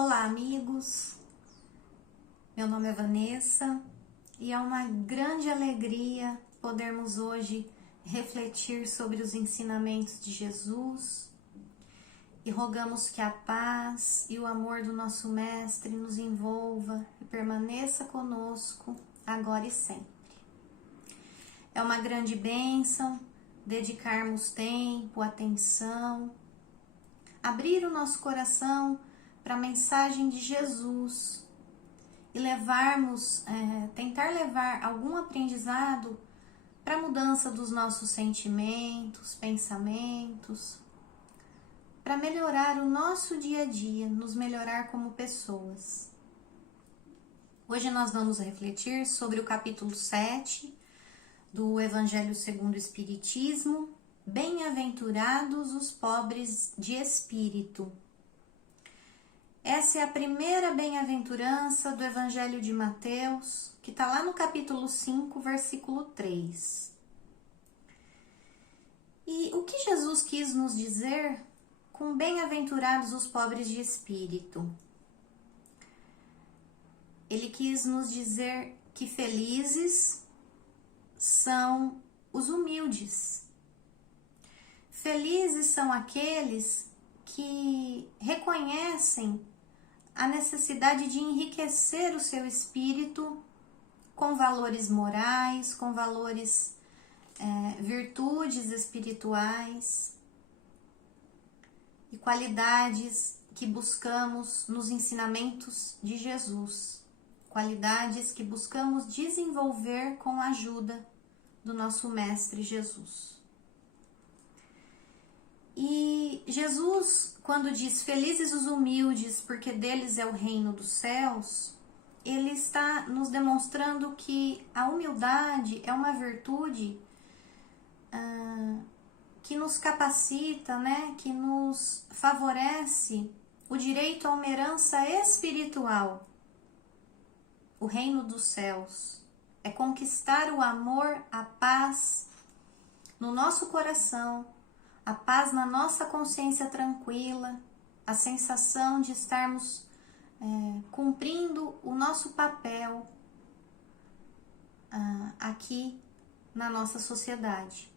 Olá, amigos. Meu nome é Vanessa e é uma grande alegria podermos hoje refletir sobre os ensinamentos de Jesus e rogamos que a paz e o amor do nosso Mestre nos envolva e permaneça conosco agora e sempre. É uma grande bênção dedicarmos tempo, atenção, abrir o nosso coração para a mensagem de Jesus e tentar levar algum aprendizado para a mudança dos nossos sentimentos, pensamentos, para melhorar o nosso dia a dia, nos melhorar como pessoas. Hoje nós vamos refletir sobre o capítulo 7 do Evangelho segundo o Espiritismo, Bem-aventurados os pobres de espírito. Essa é a primeira bem-aventurança do Evangelho de Mateus, que está lá no capítulo 5, versículo 3. E o que Jesus quis nos dizer com bem-aventurados os pobres de espírito? Ele quis nos dizer que felizes são os humildes. Felizes são aqueles que reconhecem a necessidade de enriquecer o seu espírito com valores morais, com valores, virtudes espirituais e qualidades que buscamos nos ensinamentos de Jesus, qualidades que buscamos desenvolver com a ajuda do nosso Mestre Jesus. E Jesus, quando diz felizes os humildes, porque deles é o reino dos céus, ele está nos demonstrando que a humildade é uma virtude que nos capacita, que nos favorece o direito a uma herança espiritual. O reino dos céus é conquistar o amor, a paz no nosso coração, a paz na nossa consciência tranquila, a sensação de estarmos cumprindo o nosso papel aqui na nossa sociedade.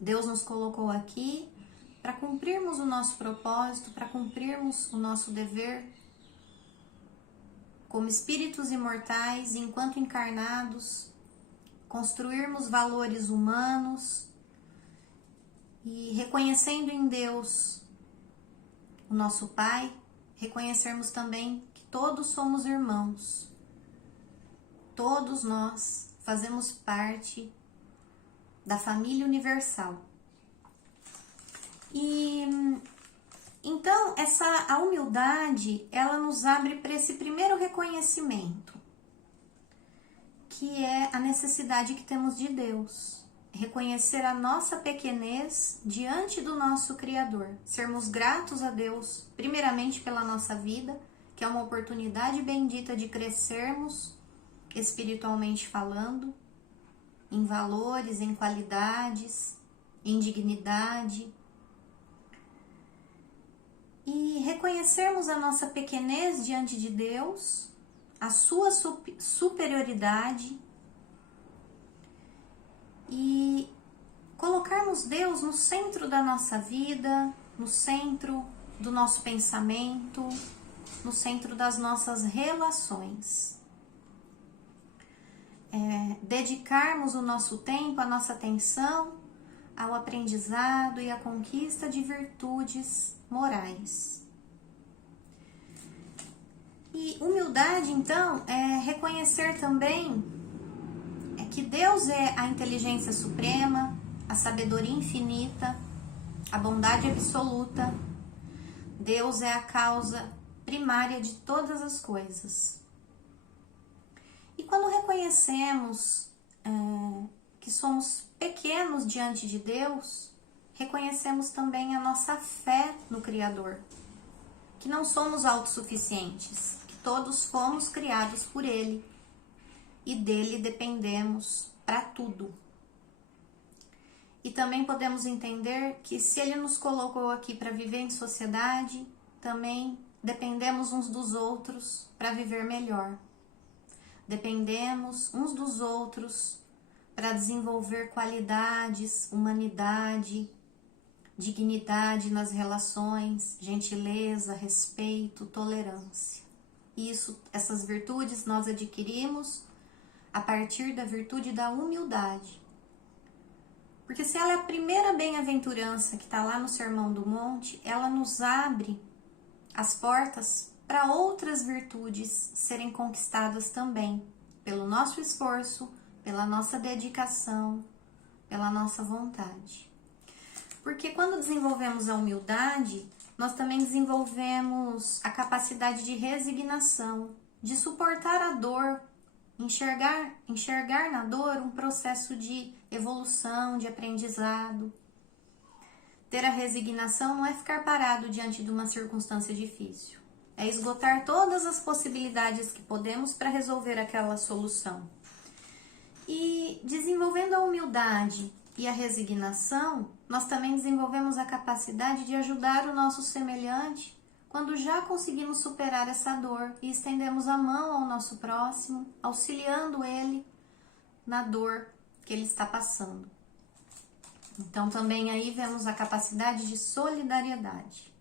Deus nos colocou aqui para cumprirmos o nosso propósito, para cumprirmos o nosso dever como espíritos imortais, enquanto encarnados, construirmos valores humanos e reconhecendo em Deus o nosso Pai, reconhecermos também que todos somos irmãos. Todos nós fazemos parte da família universal. E então a humildade, ela nos abre para esse primeiro reconhecimento, que é a necessidade que temos de Deus. Reconhecer a nossa pequenez diante do nosso Criador, sermos gratos a Deus, primeiramente pela nossa vida, que é uma oportunidade bendita de crescermos espiritualmente falando, em valores, em qualidades, em dignidade, e reconhecermos a nossa pequenez diante de Deus, a sua superioridade, e colocarmos Deus no centro da nossa vida, no centro do nosso pensamento, no centro das nossas relações. Dedicarmos o nosso tempo, a nossa atenção ao aprendizado e à conquista de virtudes morais. E humildade, então, é reconhecer também que Deus é a inteligência suprema, a sabedoria infinita, a bondade absoluta. Deus é a causa primária de todas as coisas. E quando reconhecemos que somos pequenos diante de Deus, reconhecemos também a nossa fé no Criador, que não somos autossuficientes, que todos fomos criados por Ele e dele dependemos para tudo. E também podemos entender que se Ele nos colocou aqui para viver em sociedade, também dependemos uns dos outros para viver melhor. Dependemos uns dos outros para desenvolver qualidades, humanidade, dignidade nas relações, gentileza, respeito, tolerância. Essas virtudes nós adquirimos a partir da virtude da humildade. Porque se ela é a primeira bem-aventurança que está lá no Sermão do Monte, ela nos abre as portas para outras virtudes serem conquistadas também, pelo nosso esforço, pela nossa dedicação, pela nossa vontade. Porque quando desenvolvemos a humildade, nós também desenvolvemos a capacidade de resignação, de suportar a dor, enxergar na dor um processo de evolução, de aprendizado. Ter a resignação não é ficar parado diante de uma circunstância difícil. É esgotar todas as possibilidades que podemos para resolver aquela solução. E desenvolvendo a humildade e a resignação, nós também desenvolvemos a capacidade de ajudar o nosso semelhante quando já conseguimos superar essa dor e estendemos a mão ao nosso próximo, auxiliando ele na dor que ele está passando. Então também aí vemos a capacidade de solidariedade.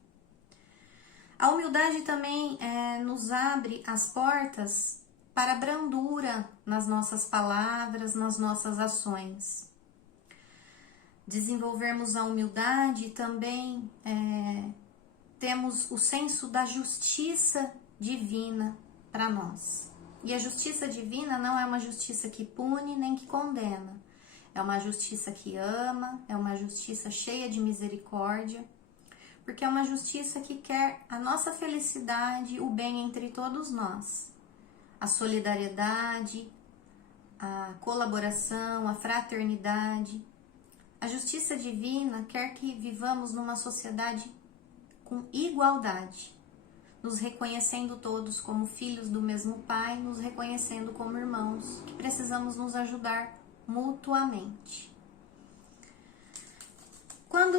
A humildade também nos abre as portas para a brandura nas nossas palavras, nas nossas ações. Desenvolvermos a humildade também temos o senso da justiça divina para nós. E a justiça divina não é uma justiça que pune nem que condena. É uma justiça que ama, é uma justiça cheia de misericórdia, porque é uma justiça que quer a nossa felicidade, o bem entre todos nós. A solidariedade, a colaboração, a fraternidade. A justiça divina quer que vivamos numa sociedade com igualdade, nos reconhecendo todos como filhos do mesmo Pai, nos reconhecendo como irmãos, que precisamos nos ajudar mutuamente. Quando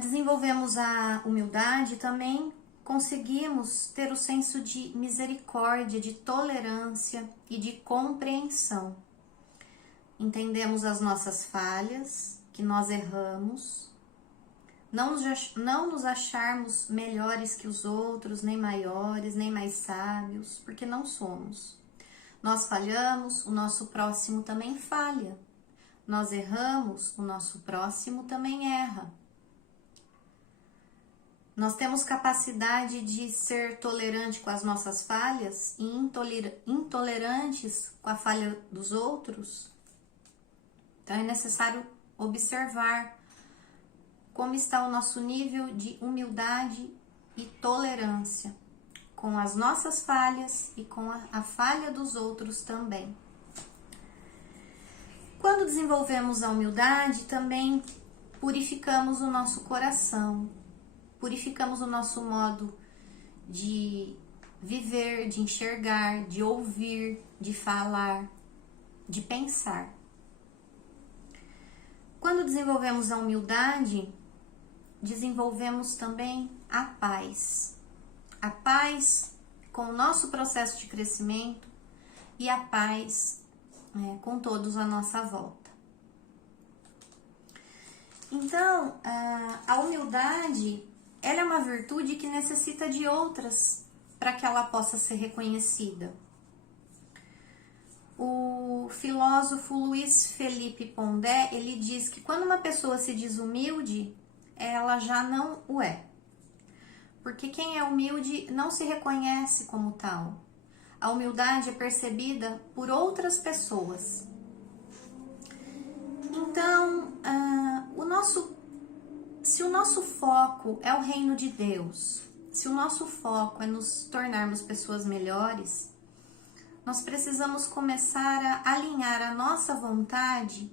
desenvolvemos a humildade, também conseguimos ter o senso de misericórdia, de tolerância e de compreensão. Entendemos as nossas falhas, que nós erramos, não nos acharmos melhores que os outros, nem maiores, nem mais sábios, porque não somos. Nós falhamos, o nosso próximo também falha. Nós erramos, o nosso próximo também erra. Nós temos capacidade de ser tolerante com as nossas falhas e intolerantes com a falha dos outros. Então é necessário observar como está o nosso nível de humildade e tolerância com as nossas falhas e com a falha dos outros também. Quando desenvolvemos a humildade, também purificamos o nosso coração, purificamos o nosso modo de viver, de enxergar, de ouvir, de falar, de pensar. Quando desenvolvemos a humildade, desenvolvemos também a paz. A paz com o nosso processo de crescimento e a paz com todos à nossa volta. Então, a humildade, ela é uma virtude que necessita de outras para que ela possa ser reconhecida. O filósofo Luiz Felipe Pondé, ele diz que quando uma pessoa se diz humilde, ela já não o é. Porque quem é humilde não se reconhece como tal. A humildade é percebida por outras pessoas. Então, se o nosso foco é o reino de Deus, se o nosso foco é nos tornarmos pessoas melhores, nós precisamos começar a alinhar a nossa vontade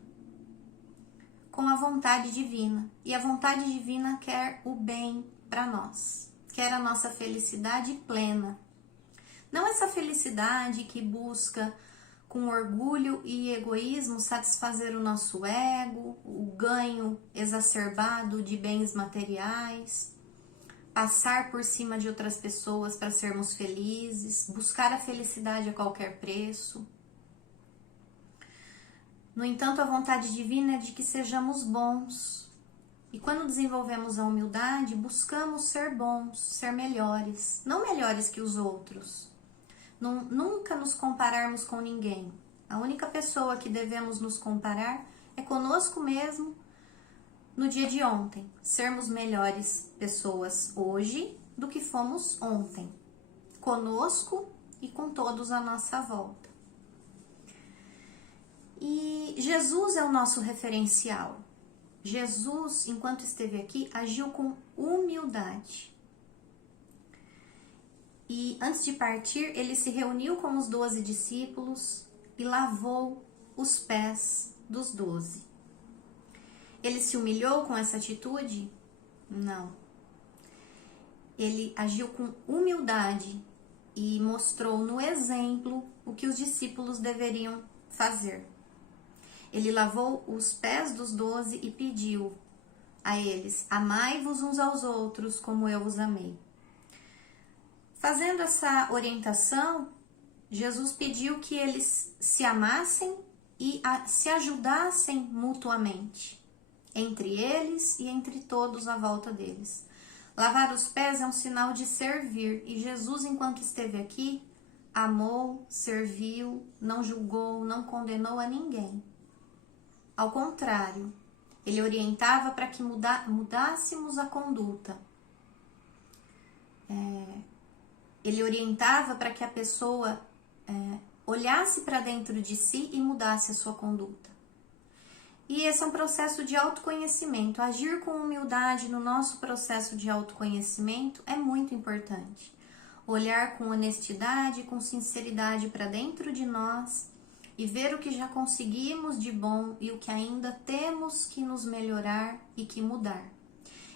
com a vontade divina. E a vontade divina quer o bem para nós, quer a nossa felicidade plena. Não essa felicidade que busca, com orgulho e egoísmo, satisfazer o nosso ego, o ganho exacerbado de bens materiais, passar por cima de outras pessoas para sermos felizes, buscar a felicidade a qualquer preço. No entanto, a vontade divina é de que sejamos bons. E quando desenvolvemos a humildade, buscamos ser bons, ser melhores, não melhores que os outros. Nunca nos compararmos com ninguém. A única pessoa que devemos nos comparar é conosco mesmo no dia de ontem. Sermos melhores pessoas hoje do que fomos ontem. Conosco e com todos à nossa volta. E Jesus é o nosso referencial. Jesus, enquanto esteve aqui, agiu com humildade. E antes de partir, ele se reuniu com os 12 discípulos e lavou os pés dos 12. Ele se humilhou com essa atitude? Não. Ele agiu com humildade e mostrou no exemplo o que os discípulos deveriam fazer. Ele lavou os pés dos 12 e pediu a eles: amai-vos uns aos outros como eu vos amei. Fazendo essa orientação, Jesus pediu que eles se amassem e se ajudassem mutuamente, entre eles e entre todos à volta deles. Lavar os pés é um sinal de servir, e Jesus, enquanto esteve aqui, amou, serviu, não julgou, não condenou a ninguém. Ao contrário, ele orientava para que mudássemos a conduta. Ele orientava para que a pessoa olhasse para dentro de si e mudasse a sua conduta. E esse é um processo de autoconhecimento. Agir com humildade no nosso processo de autoconhecimento é muito importante. Olhar com honestidade e com sinceridade para dentro de nós e ver o que já conseguimos de bom e o que ainda temos que nos melhorar e que mudar.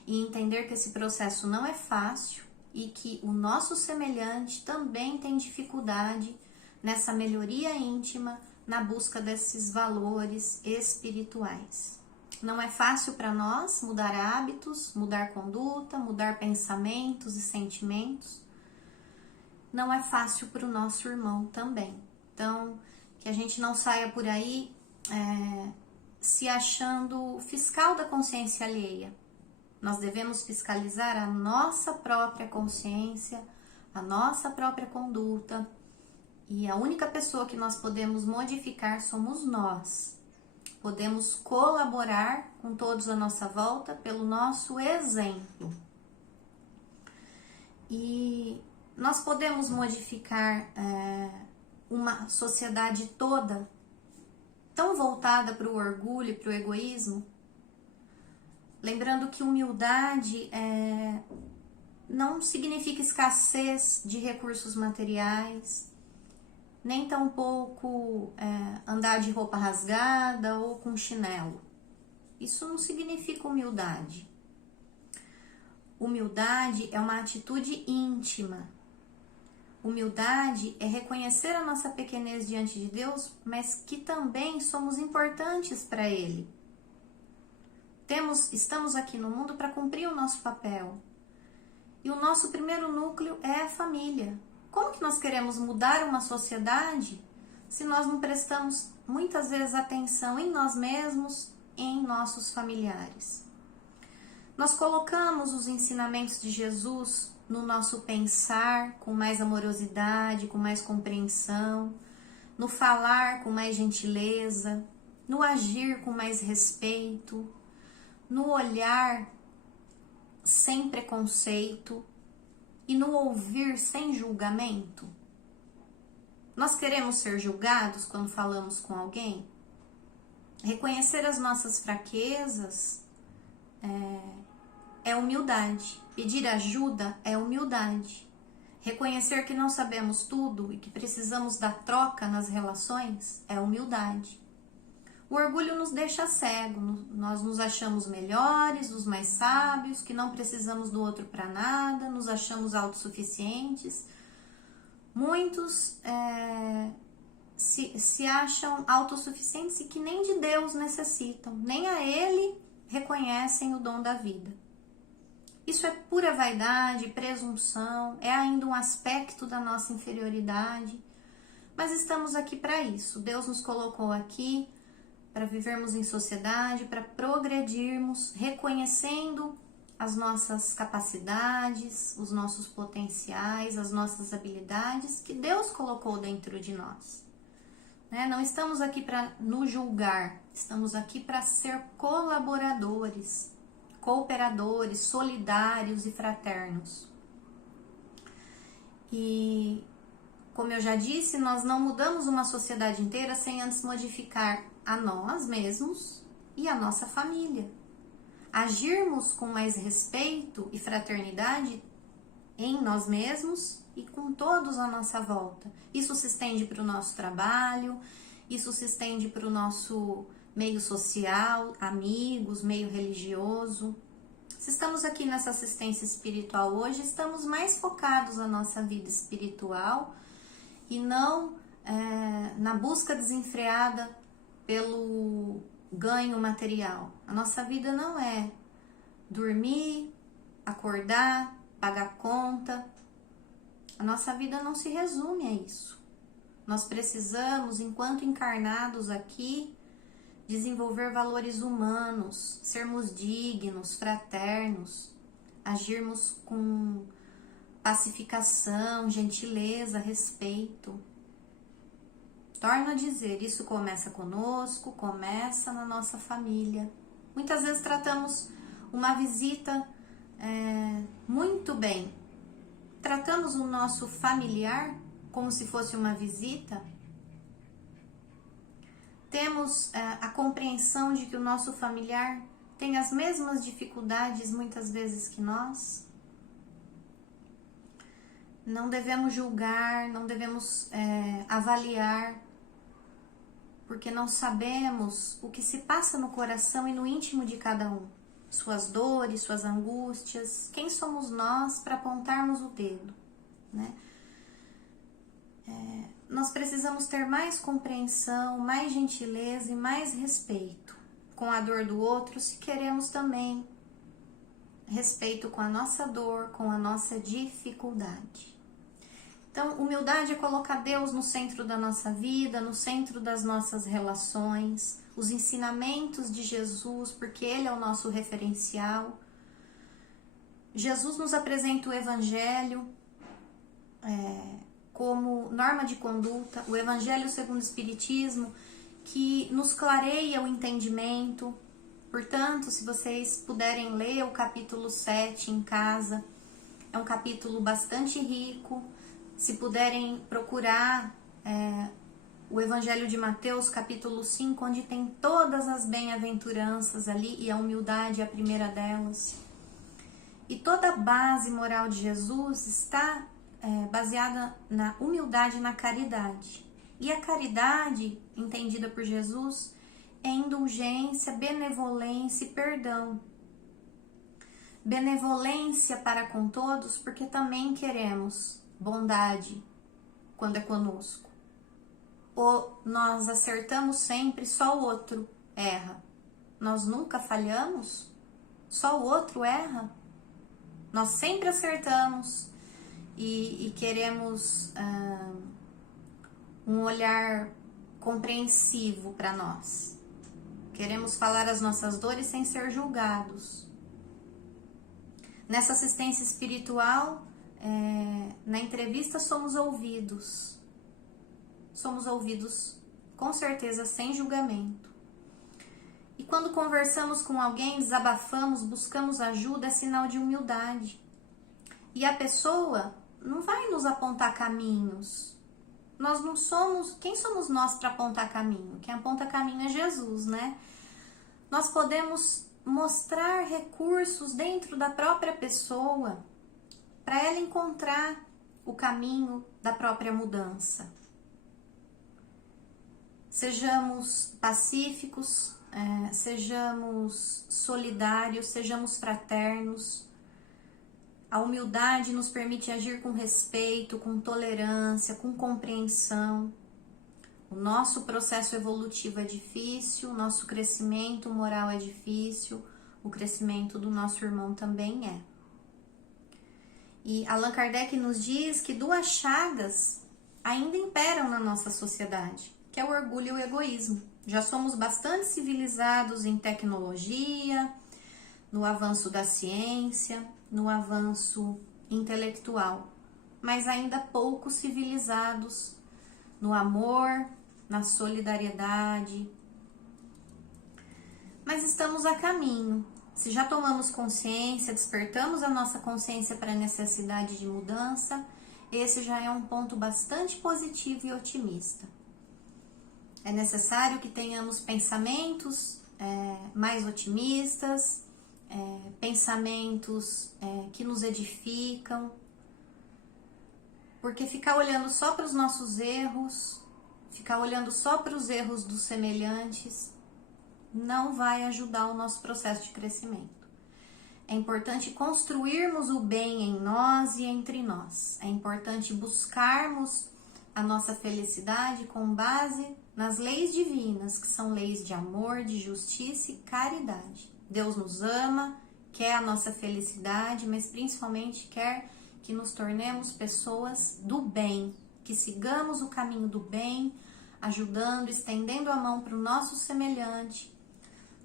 E entender que esse processo não é fácil e que o nosso semelhante também tem dificuldade nessa melhoria íntima, na busca desses valores espirituais. Não é fácil para nós mudar hábitos, mudar conduta, mudar pensamentos e sentimentos. Não é fácil para o nosso irmão também. Então, que a gente não saia por aí se achando fiscal da consciência alheia. Nós devemos fiscalizar a nossa própria consciência, a nossa própria conduta, e a única pessoa que nós podemos modificar somos nós. Podemos colaborar com todos à nossa volta pelo nosso exemplo. E nós podemos modificar uma sociedade toda tão voltada para o orgulho e para o egoísmo, lembrando que humildade não significa escassez de recursos materiais, nem tampouco andar de roupa rasgada ou com chinelo. Isso não significa humildade. Humildade é uma atitude íntima. Humildade é reconhecer a nossa pequenez diante de Deus, mas que também somos importantes para Ele. Estamos aqui no mundo para cumprir o nosso papel. E o nosso primeiro núcleo é a família. Como que nós queremos mudar uma sociedade se nós não prestamos muitas vezes atenção em nós mesmos e em nossos familiares? Nós colocamos os ensinamentos de Jesus no nosso pensar com mais amorosidade, com mais compreensão, no falar com mais gentileza, no agir com mais respeito, no olhar sem preconceito e no ouvir sem julgamento. Nós queremos ser julgados quando falamos com alguém? Reconhecer as nossas fraquezas é humildade. Pedir ajuda é humildade. Reconhecer que não sabemos tudo e que precisamos da troca nas relações é humildade. O orgulho nos deixa cego, nós nos achamos melhores, os mais sábios, que não precisamos do outro para nada, nos achamos autossuficientes. Muitos se acham autossuficientes e que nem de Deus necessitam, nem a Ele reconhecem o dom da vida. Isso é pura vaidade, presunção, é ainda um aspecto da nossa inferioridade. Mas estamos aqui para isso. Deus nos colocou aqui para vivermos em sociedade, para progredirmos, reconhecendo as nossas capacidades, os nossos potenciais, as nossas habilidades que Deus colocou dentro de nós. Não estamos aqui para nos julgar, estamos aqui para ser colaboradores, cooperadores, solidários e fraternos. E, como eu já disse, nós não mudamos uma sociedade inteira sem antes modificar a nós mesmos e a nossa família. Agirmos com mais respeito e fraternidade em nós mesmos e com todos à nossa volta. Isso se estende para o nosso trabalho, isso se estende para o nosso meio social, amigos, meio religioso. Se estamos aqui nessa assistência espiritual hoje, estamos mais focados na nossa vida espiritual e não na busca desenfreada pelo ganho material. A nossa vida não é dormir, acordar, pagar conta. A nossa vida não se resume a isso. Nós precisamos, enquanto encarnados aqui, desenvolver valores humanos, sermos dignos, fraternos, agirmos com pacificação, gentileza, respeito. Torno a dizer, isso começa conosco, começa na nossa família. Muitas vezes tratamos uma visita muito bem. Tratamos o nosso familiar como se fosse uma visita. Temos a compreensão de que o nosso familiar tem as mesmas dificuldades muitas vezes que nós. Não devemos julgar, não devemos avaliar, porque não sabemos o que se passa no coração e no íntimo de cada um. Suas dores, suas angústias. Quem somos nós para apontarmos o dedo, né? Nós precisamos ter mais compreensão, mais gentileza e mais respeito com a dor do outro, se queremos também respeito com a nossa dor, com a nossa dificuldade. Então, humildade é colocar Deus no centro da nossa vida, no centro das nossas relações, os ensinamentos de Jesus, porque Ele é o nosso referencial. Jesus nos apresenta o Evangelho como norma de conduta, o Evangelho segundo o Espiritismo, que nos clareia o entendimento. Portanto, se vocês puderem ler o capítulo 7 em casa, é um capítulo bastante rico. Se puderem procurar o Evangelho de Mateus, capítulo 5, onde tem todas as bem-aventuranças ali, e a humildade é a primeira delas. E toda a base moral de Jesus está baseada na humildade e na caridade. E a caridade, entendida por Jesus, é indulgência, benevolência e perdão. Benevolência para com todos, porque também queremos bondade quando é conosco. Ou nós acertamos sempre, só o outro erra. Nós nunca falhamos, só o outro erra. Nós sempre acertamos e queremos um olhar compreensivo para nós. Queremos falar as nossas dores sem ser julgados. Nessa assistência espiritual, na entrevista somos ouvidos. Somos ouvidos com certeza sem julgamento. E quando conversamos com alguém, desabafamos, buscamos ajuda, é sinal de humildade. E a pessoa não vai nos apontar caminhos. Nós não somos... Quem somos nós para apontar caminho? Quem aponta caminho é Jesus, né? Nós podemos mostrar recursos dentro da própria pessoa para ela encontrar o caminho da própria mudança. Sejamos pacíficos, sejamos solidários, sejamos fraternos. A humildade nos permite agir com respeito, com tolerância, com compreensão. O nosso processo evolutivo é difícil, o nosso crescimento moral é difícil, o crescimento do nosso irmão também é. E Allan Kardec nos diz que duas chagas ainda imperam na nossa sociedade, que é o orgulho e o egoísmo. Já somos bastante civilizados em tecnologia, no avanço da ciência, no avanço intelectual, mas ainda pouco civilizados no amor, na solidariedade. Mas estamos a caminho. Se já tomamos consciência, despertamos a nossa consciência para a necessidade de mudança, esse já é um ponto bastante positivo e otimista. É necessário que tenhamos pensamentos mais otimistas, pensamentos que nos edificam, porque ficar olhando só para os nossos erros, ficar olhando só para os erros dos semelhantes, não vai ajudar o nosso processo de crescimento. É importante construirmos o bem em nós e entre nós. É importante buscarmos a nossa felicidade com base nas leis divinas, que são leis de amor, de justiça e caridade. Deus nos ama, quer a nossa felicidade, mas principalmente quer que nos tornemos pessoas do bem, que sigamos o caminho do bem, ajudando, estendendo a mão para o nosso semelhante,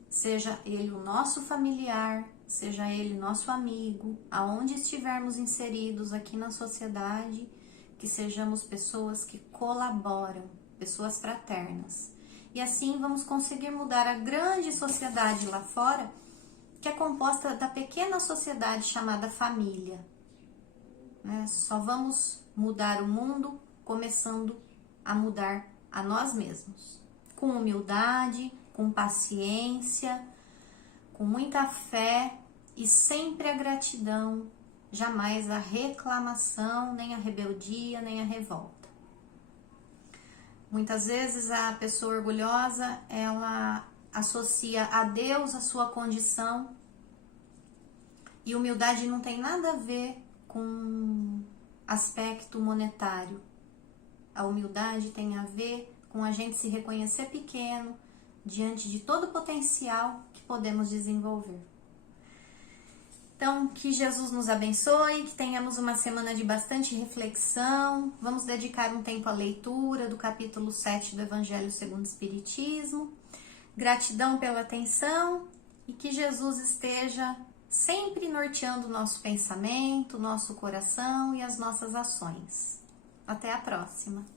seja ele o nosso familiar, seja ele nosso amigo, aonde estivermos inseridos aqui na sociedade, que sejamos pessoas que colaboram, pessoas fraternas. E assim vamos conseguir mudar a grande sociedade lá fora, que é composta da pequena sociedade chamada família. Só vamos mudar o mundo começando a mudar a nós mesmos, com humildade, com paciência, com muita fé e sempre a gratidão, jamais a reclamação, nem a rebeldia, nem a revolta. Muitas vezes a pessoa orgulhosa, ela associa a Deus a sua condição, e humildade não tem nada a ver com aspecto monetário. A humildade tem a ver com a gente se reconhecer pequeno diante de todo o potencial que podemos desenvolver. Então, que Jesus nos abençoe, que tenhamos uma semana de bastante reflexão. Vamos dedicar um tempo à leitura do capítulo 7 do Evangelho segundo o Espiritismo. Gratidão pela atenção e que Jesus esteja sempre norteando o nosso pensamento, nosso coração e as nossas ações. Até a próxima!